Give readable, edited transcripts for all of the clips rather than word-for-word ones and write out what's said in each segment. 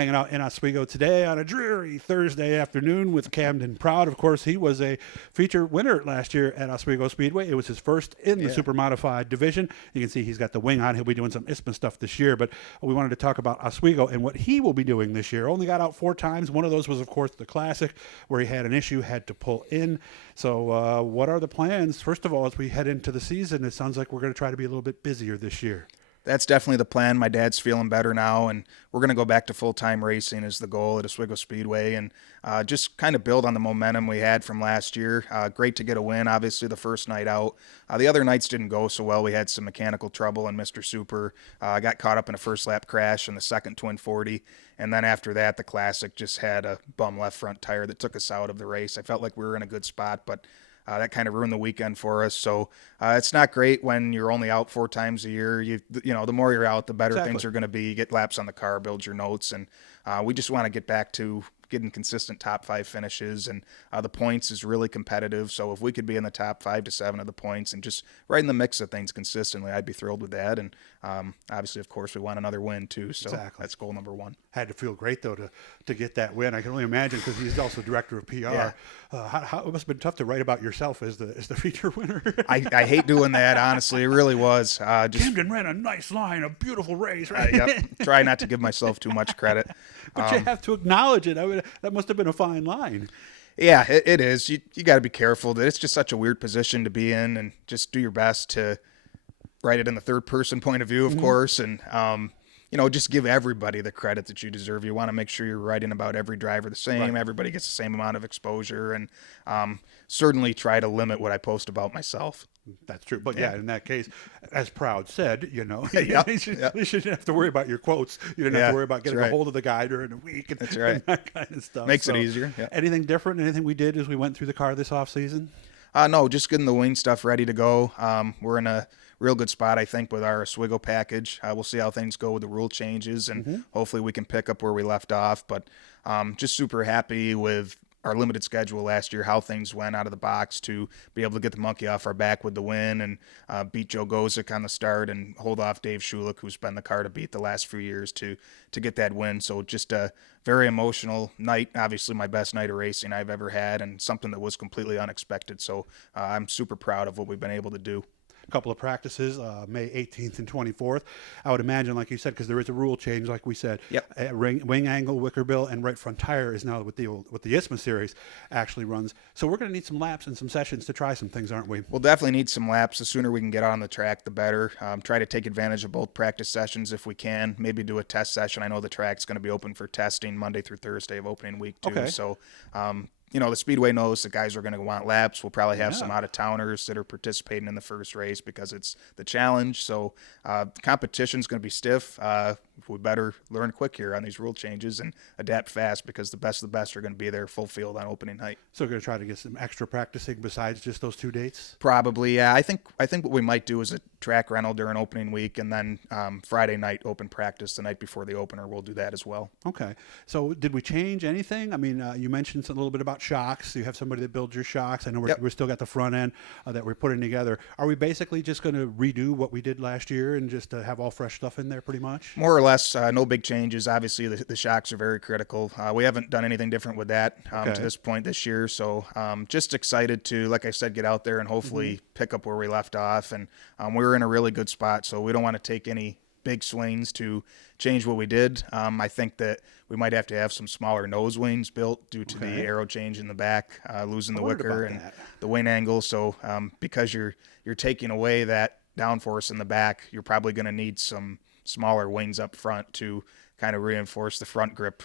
hanging out in Oswego today on a dreary Thursday afternoon with Camden Proud. Of course, he was a feature winner last year at Oswego Speedway. It was his first in the Supermodified division. You can see he's got the wing on. He'll be doing some ISMA stuff this year, but we wanted to talk about Oswego and what he will be doing this year. Only got out 4 times. One of those was, of course, the Classic, where he had an issue, had to pull in. So what are the plans? First of all, as we head into the season, it sounds like we're going to try to be a little bit busier this year. That's definitely the plan. My dad's feeling better now, and we're going to go back to full-time racing is the goal at Oswego Speedway, and just kind of build on the momentum we had from last year. Great to get a win, obviously, the first night out. The other nights didn't go so well. We had some mechanical trouble, and Mr. Super got caught up in a first-lap crash in the second Twin 40, and then after that, the Classic just had a bum left front tire that took us out of the race. I felt like we were in a good spot, but that kind of ruined the weekend for us. So it's not great when you're only out 4 times a year. You know, the more you're out, the better things are going to be. You get laps on the car, build your notes, and we just want to get back to getting consistent top 5 finishes, and the points is really competitive. So if we could be in the top 5 to 7 of the points and just right in the mix of things consistently, I'd be thrilled with that. And obviously, of course, we want another win too. So that's goal number 1. Had to feel great though to get that win. I can only imagine, because he's also director of PR. Yeah. How it must have been tough to write about yourself as the feature winner. I hate doing that, honestly. It really was. Camden ran a nice line, a beautiful race, right? Yep. Try not to give myself too much credit. But you have to acknowledge it. I mean, that must have been a fine line. Yeah, it is. You got to be careful. That it's just such a weird position to be in, and just do your best to write it in the third person point of view, of course, and just give everybody the credit that you deserve. You want to make sure you're writing about every driver the same. Right. Everybody gets the same amount of exposure, and certainly try to limit what I post about myself. That's true. But yeah, in that case, as Proud said, you shouldn't have to worry about your quotes. You didn't have to worry about getting a hold of the guy during the week and, and that kind of stuff. Makes it easier. Yeah. Anything different? Anything we did as we went through the car this off season? No, just getting the wing stuff ready to go. We're in a real good spot, I think, with our Oswego package. We'll see how things go with the rule changes, and hopefully we can pick up where we left off. But just super happy with our limited schedule last year, how things went out of the box to be able to get the monkey off our back with the win, and beat Joe Gozik on the start and hold off Dave Schulich, who's been the car to beat the last few years, to get that win. So just a very emotional night, obviously my best night of racing I've ever had, and something that was completely unexpected. So I'm super proud of what we've been able to do. Couple of practices, May 18th and 24th. I would imagine, like you said, because there is a rule change, like we said. Yep. Wing angle, wicker bill, and right front tire is now what the ISMA series actually runs. So we're going to need some laps and some sessions to try some things, aren't we? We'll definitely need some laps. The sooner we can get out on the track, the better. Try to take advantage of both practice sessions if we can. Maybe do a test session. I know the track's going to be open for testing Monday through Thursday of opening week too. Okay. So the Speedway knows the guys are going to want laps. We'll probably have some out-of-towners that are participating in the first race because it's the challenge. So competition's going to be stiff. We better learn quick here on these rule changes and adapt fast, because the best of the best are going to be there full field on opening night. So we're going to try to get some extra practicing besides just those 2 dates? Probably, yeah. I think what we might do is a track rental during opening week, and then Friday night open practice the night before the opener. We'll do that as well. Okay. So did we change anything? I mean, you mentioned a little bit about shocks. You have somebody that builds your shocks. I know we're still got the front end that we're putting together. Are we basically just going to redo what we did last year and just have all fresh stuff in there pretty much? More or less, no big changes. Obviously, the shocks are very critical. We haven't done anything different with that to this point this year. So just excited to, like I said, get out there and hopefully pick up where we left off. And we're in a really good spot, so we don't want to take any big swings to change what we did. I think that we might have to have some smaller nose wings built due to the aero change in the back, losing the wicker and the wing angle. So because you're taking away that downforce in the back, you're probably going to need some smaller wings up front to kind of reinforce the front grip.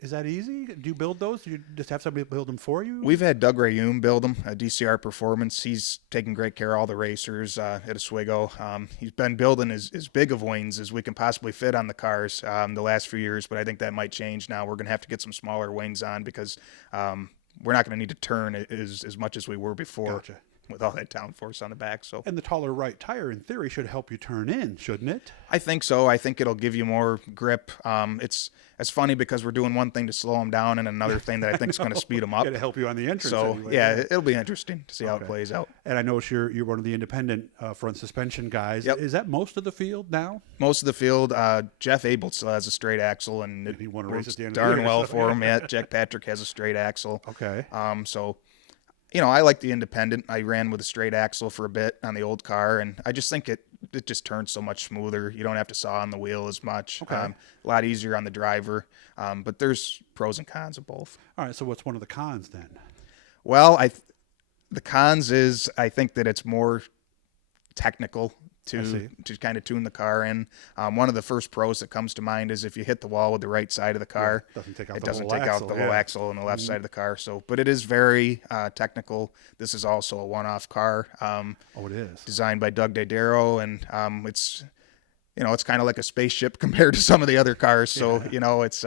Is that easy? Do you build those? Do you just have somebody build them for you? We've had Doug Rayum build them, DCR Performance. He's taking great care of all the racers at Oswego. He's been building as big of wings as we can possibly fit on the cars the last few years, but I think that might change now. We're going to have to get some smaller wings on because we're not going to need to turn as much as we were before. Gotcha. with all that downforce on the back. So And the taller right tire, in theory, should help you turn in, shouldn't it? I think so. I think it'll give you more grip. It's funny because we're doing one thing to slow them down and another thing that I think is going to speed them up. It'll help you on the entrance. So anyway. yeah, it'll be interesting to see how it plays out. And I know you're one of the independent front suspension guys. Yep. Is that most of the field now? Most of the field, Jeff Abel still has a straight axle, and it he won a race at the end of the darn year, well so- for him. Yeah, Jack Patrick has a straight axle. Okay. So, I like the independent. I ran with a straight axle for a bit on the old car, and I just think it just turns so much smoother. You don't have to saw on the wheel as much. Okay. A lot easier on the driver. But there's pros and cons of both. All right. So what's one of the cons then? Well, the cons is I think that it's more technical to kind of tune the car in. One of the first pros that comes to mind is if you hit the wall with the right side of the car, It doesn't take out the whole whole axle on the left side of the car. So, but it is very technical. This is also a one-off car. Oh, it is. Designed by Doug Didero, and it's it's kind of like a spaceship compared to some of the other cars. So it's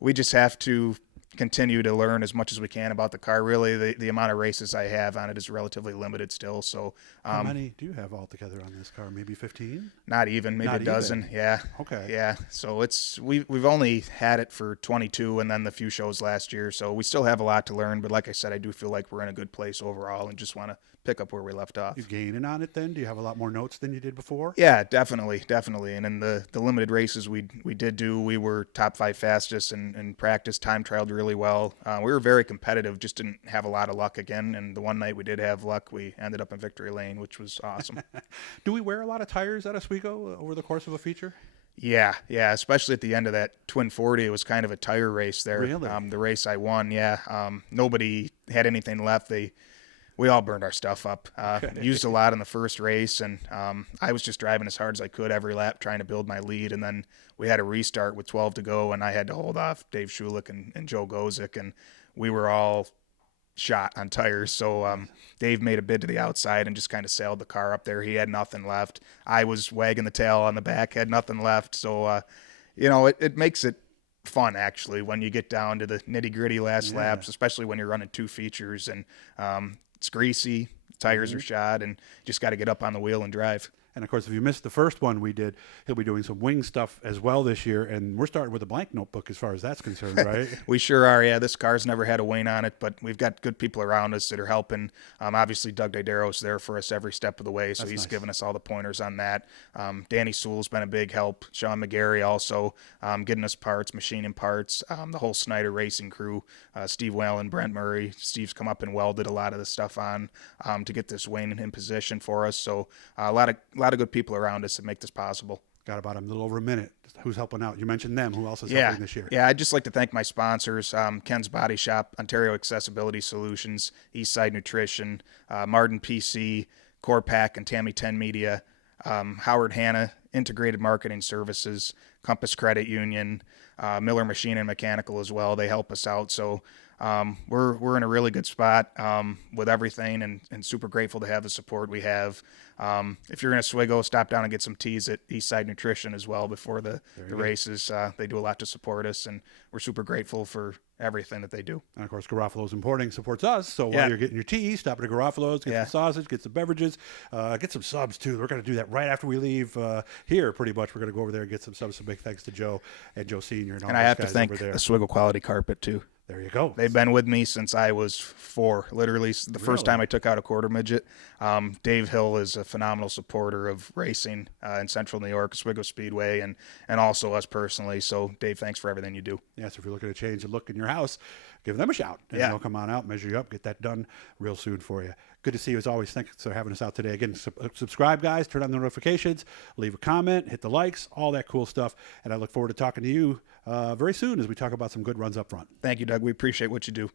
we just have to continue to learn as much as we can about the car. Really, the amount of races I have on it is relatively limited still. So How many do you have altogether on this car? Maybe 15? not even, maybe Not a dozen. even? Yeah. Okay. Yeah. So we've only had it for 22 and then the few shows last year. So we still have a lot to learn. But like I said, I do feel like we're in a good place overall and just want to pick up where we left off. You gaining on it then? Do you have a lot more notes than you did before? Yeah, definitely. And in the limited races we did do, we were top 5 fastest and practice time trialed really well. We were very competitive, just didn't have a lot of luck again. And the one night we did have luck, we ended up in victory lane, which was awesome. Do we wear a lot of tires at Oswego over the course of a feature? Yeah, especially at the end of that Twin 40, it was kind of a tire race there. Really? The race I won, nobody had anything left. We all burned our stuff up. Used a lot in the first race, and I was just driving as hard as I could every lap, trying to build my lead. And then we had a restart with 12 to go, and I had to hold off Dave Schulich and Joe Gozik, and we were all shot on tires. So Dave made a bid to the outside and just kind of sailed the car up there. He had nothing left. I was wagging the tail on the back, had nothing left. So, it makes it fun actually when you get down to the nitty gritty last laps, especially when you're running 2 features and it's greasy, tires are shot, and you just got to get up on the wheel and drive. And of course, if you missed the first one we did, he'll be doing some wing stuff as well this year. And we're starting with a blank notebook as far as that's concerned, right? We sure are. Yeah, this car's never had a wing on it, but we've got good people around us that are helping. Obviously, Doug Didero's there for us every step of the way, so he's nice. given us all the pointers on that. Danny Sewell's been a big help. Sean McGarry also getting us parts, machining parts. The whole Snyder Racing crew, Steve Whalen, Brent Murray. Steve's come up and welded a lot of the stuff on to get this wing in position for us. So a lot of good people around us that make this possible. Got about a little over a minute. Who's helping out? You mentioned them. Who else is helping this year? Yeah, I'd just like to thank my sponsors, Ken's Body Shop, Ontario Accessibility Solutions, Eastside Nutrition, Martin PC, Core Pack, and Tammy 10 Media, Howard Hanna, Integrated Marketing Services, Compass Credit Union, Miller Machine and Mechanical as well. They help us out. So we're in a really good spot with everything, and super grateful to have the support we have. If you're in Oswego, stop down and get some teas at Eastside Nutrition as well before the races. They do a lot to support us, and we're super grateful for everything that they do. And of course, Garofalo's Importing supports us. So while you're getting your tea, stop at Garofalo's, get some sausage, get some beverages, get some subs too. We're going to do that right after we leave here. Pretty much, we're going to go over there and get some subs. So big thanks to Joe and Joe Senior and all And those I have guys to thank over there. Oswego Quality Carpet too. There you go. They've been with me since I was 4, literally the first time I took out a quarter midget. Dave Hill is a phenomenal supporter of racing in Central New York, Oswego Speedway, and also us personally. So, Dave, thanks for everything you do. Yes, if you're looking to change the look in your house, give them a shout. And they'll come on out, measure you up, get that done real soon for you. Good to see you as always. Thanks for having us out today. Again, subscribe, guys. Turn on the notifications. Leave a comment. Hit the likes. All that cool stuff. And I look forward to talking to you very soon as we talk about some good runs up front. Thank you, Doug. We appreciate what you do.